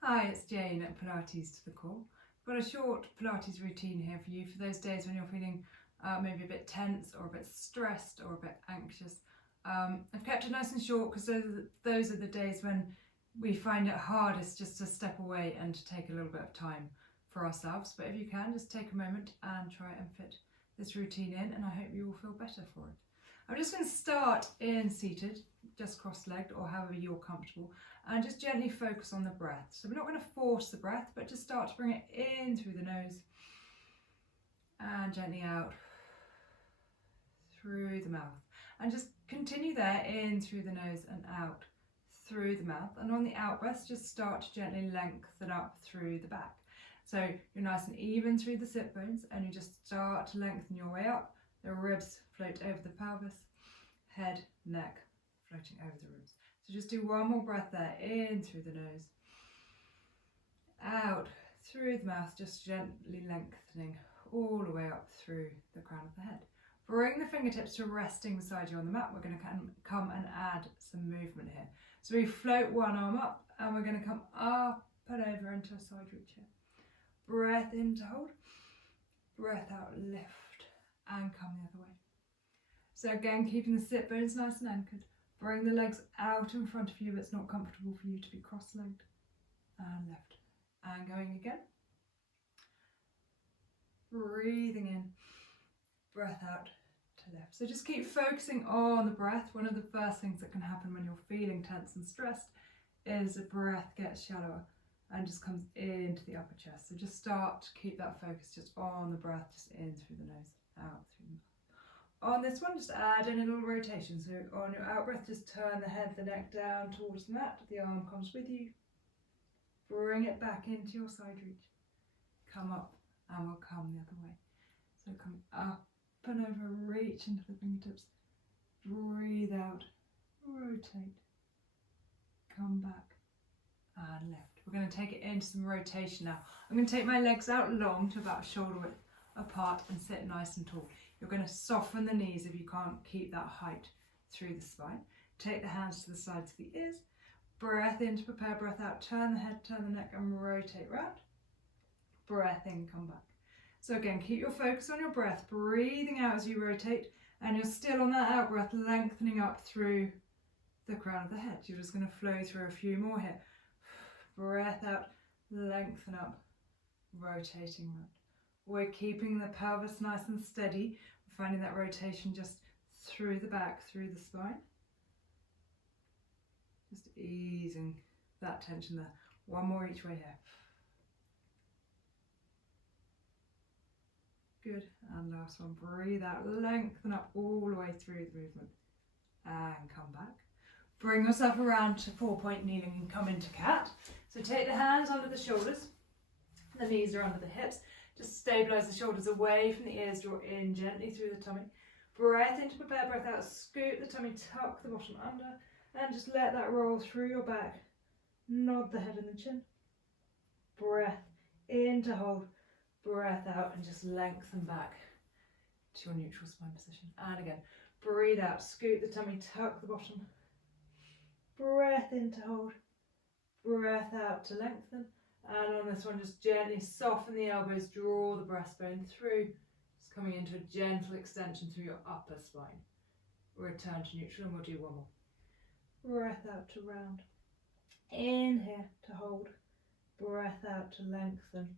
Hi, it's Jane at Pilates to the Core. I've got a short Pilates routine here for you for those days when you're feeling maybe a bit tense or a bit stressed or a bit anxious. I've kept it nice and short because those are the days when we find it hardest just to step away and to take a little bit of time for ourselves. But if you can, just take a moment and try and fit this routine in, and I hope you will feel better for it. I'm just going to start in seated, just cross-legged or however you're comfortable, and just gently focus on the breath. So we're not going to force the breath, but just start to bring it in through the nose and gently out through the mouth. And just continue there, in through the nose and out through the mouth. And on the out breath, just start to gently lengthen up through the back. So you're nice and even through the sit bones, and you just start to lengthen your way up. The ribs float over the pelvis, head, neck floating over the ribs. So just do one more breath there, in through the nose, out through the mouth, just gently lengthening all the way up through the crown of the head. Bring the fingertips to resting beside you on the mat. We're going to come and add some movement here. So we float one arm up, and we're going to come up and over into a side reach here. Breath in to hold, breath out, lift, and come the other way. So again, keeping the sit bones nice and anchored. Bring the legs out in front of you if it's not comfortable for you to be cross-legged. And left. And going again. Breathing in, breath out to lift. So just keep focusing on the breath. One of the first things that can happen when you're feeling tense and stressed is the breath gets shallower and just comes into the upper chest. So just start to keep that focus just on the breath, just in through the nose, out through the mouth. On this one, just add in a little rotation. So on your out breath, just turn the head, the neck down towards the mat. The arm comes with you. Bring it back into your side reach. Come up, and we'll come the other way. So come up and over, reach into the fingertips. Breathe out, rotate. Come back and lift. We're going to take it into some rotation now. I'm going to take my legs out long to about shoulder width apart and sit nice and tall. You're going to soften the knees if you can't keep that height through the spine. Take the hands to the sides of the ears. Breath in to prepare, breath out. Turn the head, turn the neck, and rotate round. Breath in, come back. So again, keep your focus on your breath, breathing out as you rotate, and you're still on that out breath, lengthening up through the crown of the head. You're just going to flow through a few more here. Breath out, lengthen up, rotating round. We're keeping the pelvis nice and steady. We're finding that rotation just through the back, through the spine. Just easing that tension there. One more each way here. Good. And last one. Breathe out, lengthen up all the way through the movement. And come back. Bring yourself around to 4-point kneeling and come into cat. So take the hands under the shoulders. The knees are under the hips. Just stabilise the shoulders away from the ears, draw in gently through the tummy. Breath in to prepare, breath out, scoot the tummy, tuck the bottom under, and just let that roll through your back. Nod the head and the chin. Breath in to hold, breath out, and just lengthen back to your neutral spine position. And again, breathe out, scoot the tummy, tuck the bottom. Breath in to hold, breath out to lengthen. And on this one, just gently soften the elbows, draw the breastbone through, just coming into a gentle extension through your upper spine. Return to neutral, and we'll do one more. Breath out to round. In here to hold, breath out to lengthen,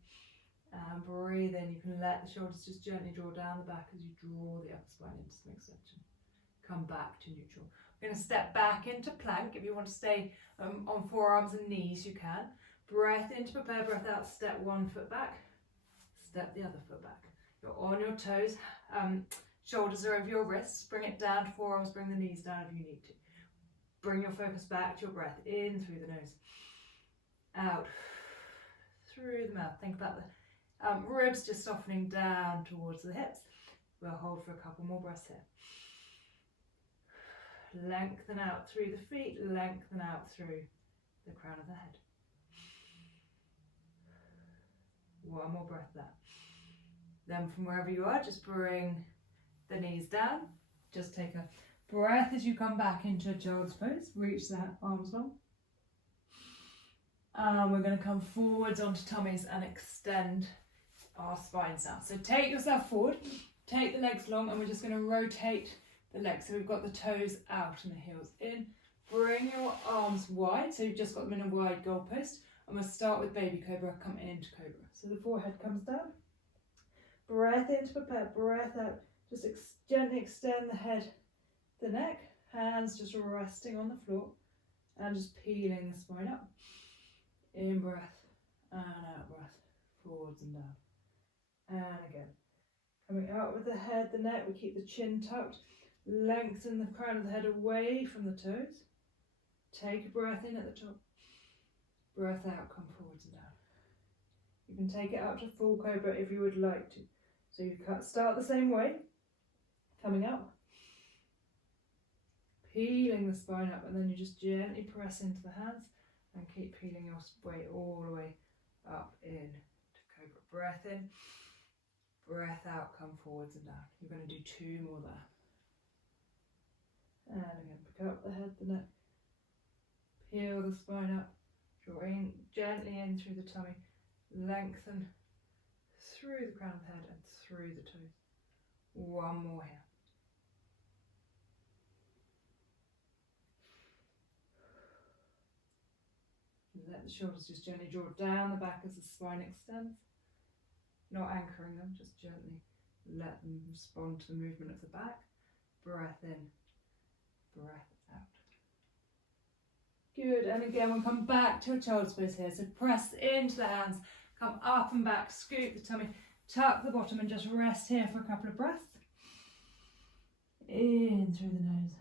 and breathe in. You can let the shoulders just gently draw down the back as you draw the upper spine into some extension. Come back to neutral. We're going to step back into plank. If you want to stay on forearms and knees, you can. Breath in to prepare, breath out, step one foot back, step the other foot back. You're on your toes, shoulders are over your wrists, bring it down to forearms, bring the knees down if you need to. Bring your focus back to your breath, in through the nose, out through the mouth. Think about the ribs just softening down towards the hips. We'll hold for a couple more breaths here. Lengthen out through the feet, lengthen out through the crown of the head. One more breath there. Then from wherever you are, just bring the knees down. Just take a breath as you come back into child's pose. Reach the arms long. And we're going to come forwards onto tummies and extend our spines now. So take yourself forward, take the legs long, and we're just going to rotate the legs. So we've got the toes out and the heels in. Bring your arms wide, so you've just got them in a wide goalpost. And we'll start with baby cobra, come into cobra. So the forehead comes down. Breath in to prepare, breath out. Just gently extend the head, the neck, hands just resting on the floor. And just peeling the spine up. In breath and out breath. Forwards and down. And again. Coming out with the head, the neck, we keep the chin tucked. Lengthen the crown of the head away from the toes. Take a breath in at the top. Breath out, come forwards and down. You can take it up to full cobra if you would like to. So you start the same way. Coming up. Peeling the spine up, and then you just gently press into the hands and keep peeling your weight all the way up in to cobra. Breath in, breath out, come forwards and down. You're going to do 2 more there. And again, pick up the head, the neck, peel the spine up, drawing gently in through the tummy, lengthen through the crown of the head and through the toes. 1 more here. Let the shoulders just gently draw down the back as the spine extends. Not anchoring them, just gently let them respond to the movement of the back. Breath in, breath out. Good, and again we'll come back to a child's pose here. So press into the hands, come up and back, scoop the tummy, tuck the bottom and just rest here for a couple of breaths. In through the nose,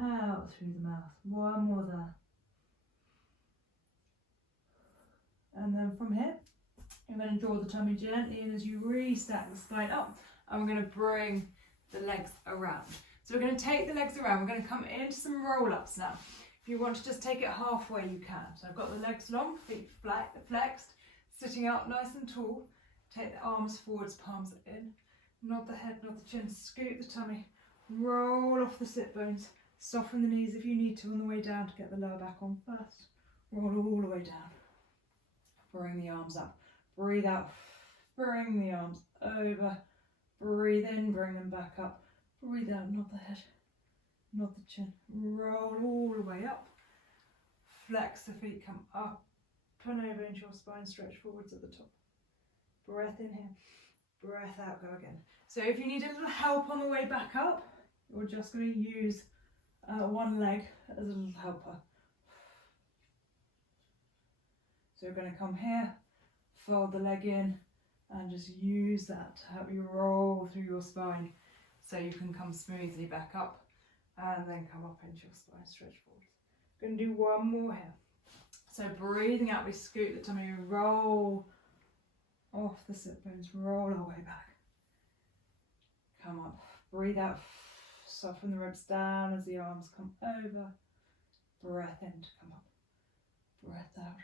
out through the mouth. 1 more there. And then from here, you're going to draw the tummy gently in as you restack the spine up. And we're going to bring the legs around. So we're going to take the legs around. We're going to come into some roll-ups now. If you want to just take it halfway, you can. So I've got the legs long, feet flexed, sitting up nice and tall. Take the arms forwards, palms in. Nod the head, nod the chin, scoop the tummy. Roll off the sit bones. Soften the knees if you need to on the way down to get the lower back on first. Roll all the way down. Bring the arms up. Breathe out. Bring the arms over. Breathe in. Bring them back up. Breathe out. Nod the head. Nod the chin. Roll all the way up. Flex the feet. Come up and over into your spine. Stretch forwards at the top. Breath in here. Breath out. Go again. So if you need a little help on the way back up, you're just going to use one leg as a little helper. So you're going to come here, fold the leg in, and just use that to help you roll through your spine so you can come smoothly back up and then come up into your spine, stretch forward. Going to do 1 more here. So breathing out, we scoot the tummy, roll off the sit bones, roll our way back. Come up, breathe out, soften the ribs down as the arms come over. Breath in to come up, breath out.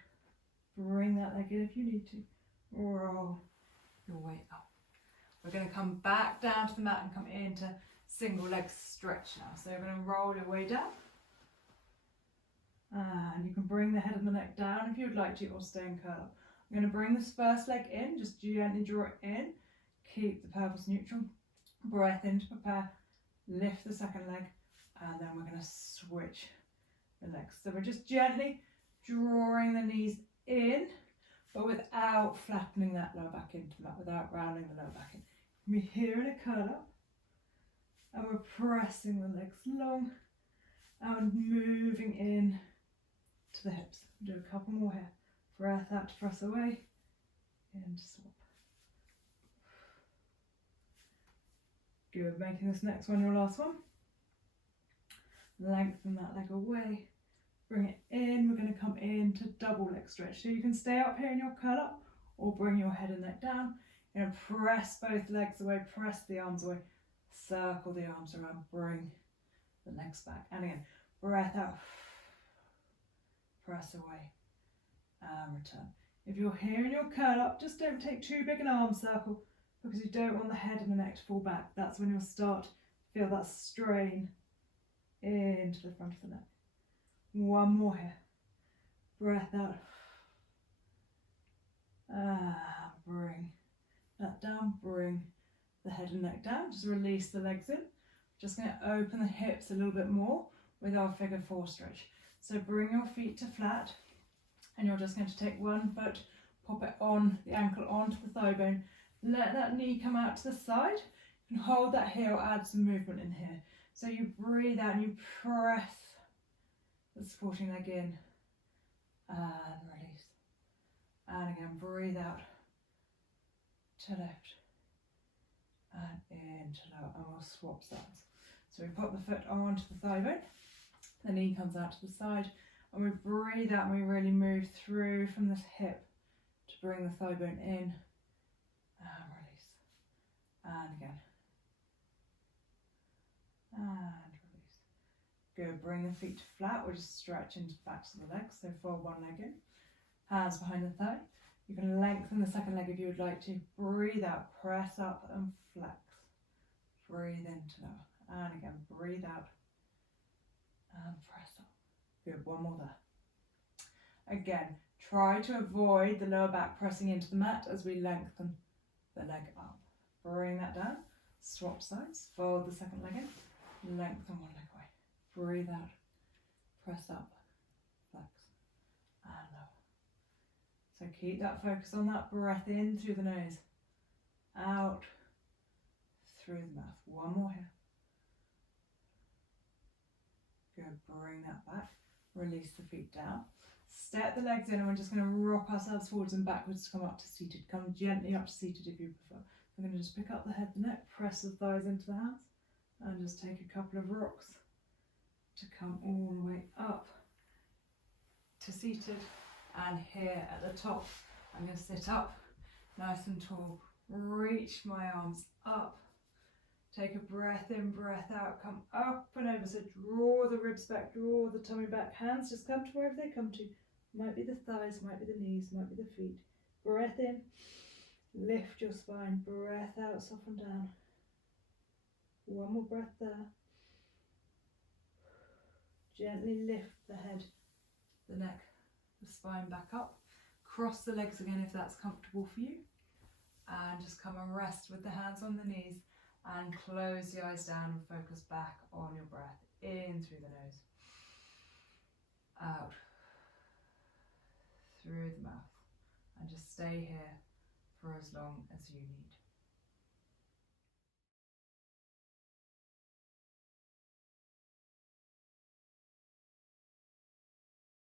Bring that leg in if you need to. Roll your way up. We're going to come back down to the mat and come into single leg stretch now. So you're going to roll your way down. And you can bring the head and the neck down if you'd like to, or stay in curl up. I'm going to bring this first leg in, just gently draw it in. Keep the pelvis neutral. Breath in to prepare. Lift the second leg. And then we're going to switch the legs. So we're just gently drawing the knees in, but without flattening that lower back into that, without rounding the lower back in. We're here in a curl up, and we're pressing the legs long and moving in to the hips. We'll do a couple more here. Breath out to press away, in to swap. Good, making this next one your last one. Lengthen that leg away. Bring it in, we're going to come into double leg stretch. So you can stay up here in your curl up or bring your head and neck down. You're going to press both legs away, press the arms away, circle the arms around, bring the legs back. And again, breath out, press away and return. If you're here in your curl up, just don't take too big an arm circle because you don't want the head and the neck to fall back. That's when you'll start to feel that strain into the front of the neck. 1 more here. Breath out, Bring that down, bring the head and neck down, just release the legs in. Just going to open the hips a little bit more with our figure 4 stretch. So bring your feet to flat, and you're just going to take one foot, pop it on the ankle onto the thigh bone, let that knee come out to the side, and hold that heel, add some movement in here. So you breathe out and you press the supporting leg in, and release. And again, breathe out to left and into lower, and we'll swap sides. So we put the foot onto the thigh bone, the knee comes out to the side, and we breathe out and we really move through from this hip to bring the thigh bone in, and release. And again. And release. Good, bring the feet to flat, we'll just stretch into the backs of the legs, so fold one leg in, hands behind the thigh. You can lengthen the second leg if you would like to. Breathe out, press up and flex. Breathe into lower, and again, breathe out and press up. Good, one more there. Again, try to avoid the lower back pressing into the mat as we lengthen the leg up. Bring that down, swap sides, fold the second leg in, lengthen one leg away. Breathe out, press up, flex, and lower. So keep that focus on that breath in through the nose, out through the mouth. One more here. Good, bring that back, release the feet down. Step the legs in, and we're just going to rock ourselves forwards and backwards to come up to seated. Come gently up to seated if you prefer. I'm going to just pick up the head, the neck, press the thighs into the hands, and just take a couple of rocks to come all the way up to seated. And here at the top, I'm going to sit up nice and tall, reach my arms up, take a breath in, breath out, come up and over. So draw the ribs back, draw the tummy back, hands just come to wherever they come to. Might be the thighs, might be the knees, might be the feet. Breath in, lift your spine, breath out, soften down. One more breath there. Gently lift the head, the neck, the spine back up. Cross the legs again if that's comfortable for you. And just come and rest with the hands on the knees and close the eyes down and focus back on your breath. In through the nose, out through the mouth, and just stay here for as long as you need.